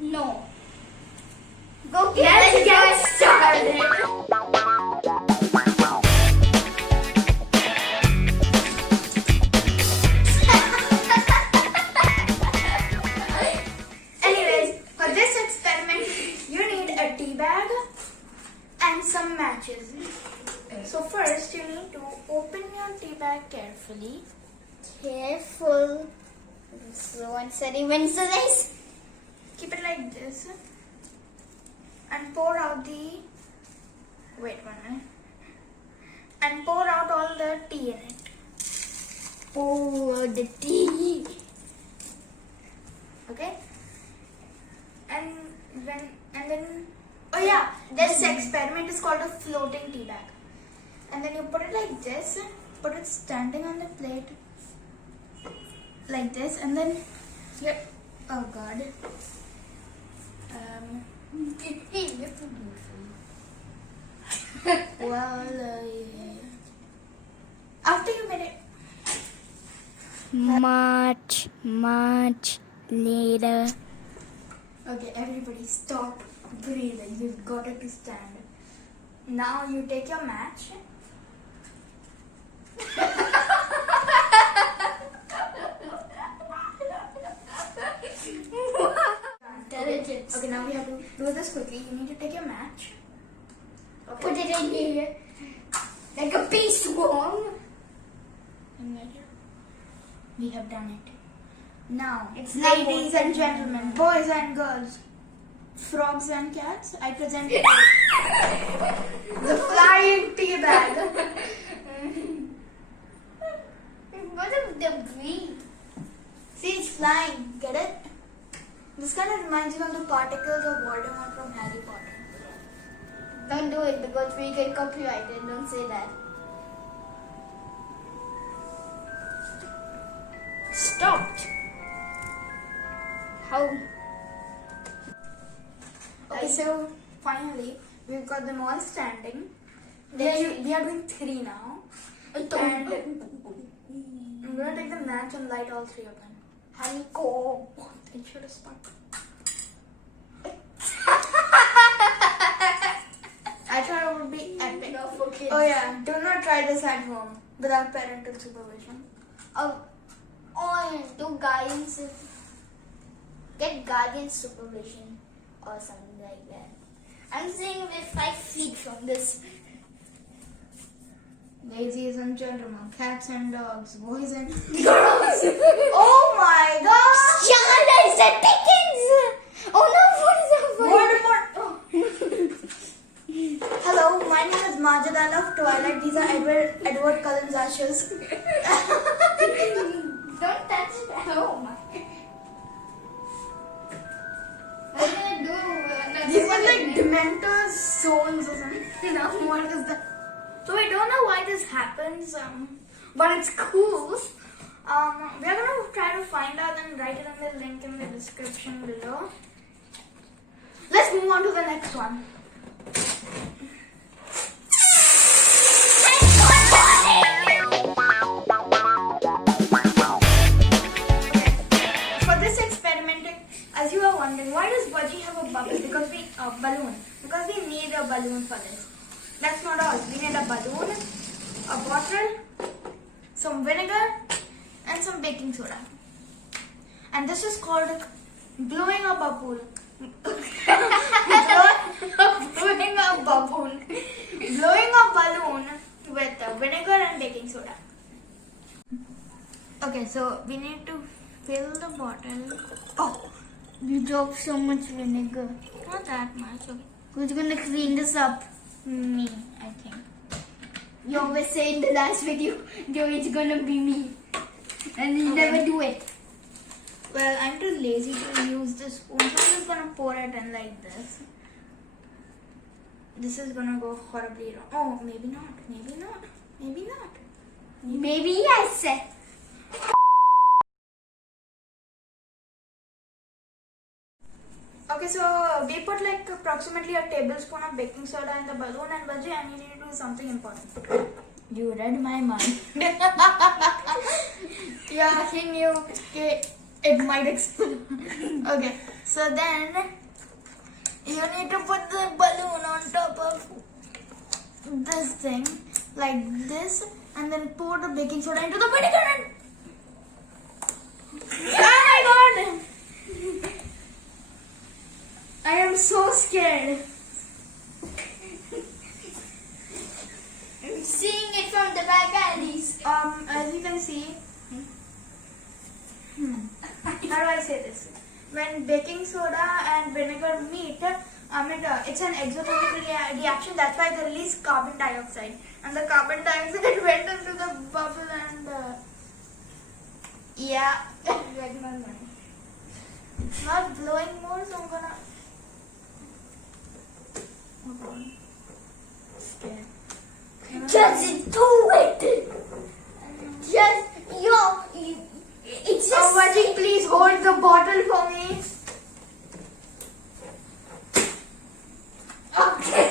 No. Go let's get started. Anyways, for this experiment, you need a tea bag and some matches. So first, you need to open your tea bag carefully. Careful. So unsteady. Keep it like this and pour out the and pour out all the tea in it. Oh, the tea. Okay? And then oh yeah, this experiment is called a floating tea bag. And then you put it like this, put it standing on the plate like this, and then oh god. Well, yeah. After you made it, Much later. okay, everybody stop breathing. You've got it to stand. Now you take your match. Okay, now we have to do this quickly. You need to take your match. Okay. Put it in here. Like a peace worm. And there. We have done it. Now, It's not ladies boys and and gentlemen, boys and girls, frogs and cats, I present you the flying tea bag. What if the breathe? See, it's flying. Get it? This kind of reminds you of the particles of Voldemort from Harry Potter. Don't do it because we get copyrighted. Don't say that. Stopped. How? Okay, so finally we've got them all standing. We are doing 3 now. And I'm gonna take the match and light all 3 of them. Honeycomb. It should have stuck. I thought it would be epic. No, for kids. Oh yeah, do not try this at home without parental supervision. Oh, do guidance. Get guardian supervision or something like that. I'm saying we're 5 feet from this. Ladies and gentlemen, cats and dogs, boys and Girls! oh my god! Shana, is that Dickens? Oh no, what is that? Hello, my name is Majid. I love Twilight. These are Edward Cullen's ashes. Don't touch it. Oh my. What did I do? These are like dementors souls or something. No, what is that? So we don't know why this happens, but it's cool. We are gonna try to find out and write it in the link in the description below. Let's move on to the next one. For this experiment, as you are wondering, why does Budgie have a bubble? Balloon. Because we need a balloon for this. That's not all. We need a balloon, a bottle, some vinegar, and some baking soda. And this is called blowing a bubble. Blowing a balloon with vinegar and baking soda. Okay, so we need to fill the bottle. Oh, you dropped so much vinegar. Not that much. Okay. Who's gonna clean this up? Me, I think. You always say in the last video, it's gonna be me. And you never do it. Well, I'm too lazy to use this spoon, so I'm just gonna pour it in like this. This is gonna go horribly wrong. Oh, maybe not. Maybe not. Maybe not. Maybe yes. Okay, so we put like approximately a tablespoon of baking soda in the balloon, and Baji, I need you to do something important. You read my mind. Yeah, he knew it might explode. Okay, So then you need to put the balloon on top of this thing like this, and then pour the baking soda into the vinegar and oh my god! I am so scared. I'm seeing it from the back alleys. As you can see, how do I say this? When baking soda and vinegar meet, it's an exothermic reaction. That's why they release carbon dioxide, and the carbon dioxide went into the bubble and yeah, read my mind. It's not blowing more, so I'm gonna. Hold on. Scared. Just do it. Just it's just. Oh, Vajji, please hold the bottle for me. Okay.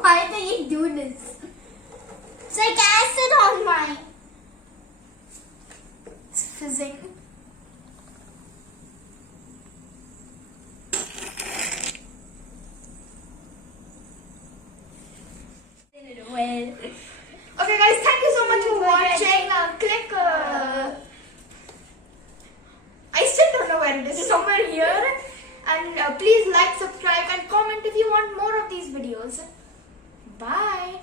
Why do you do this? It's like acid on mine. It's fizzing. Well. Okay, guys, thank you so much for watching. Click. I still don't know where it is. It's somewhere here. And please like, subscribe, and comment if you want more of these videos. Bye.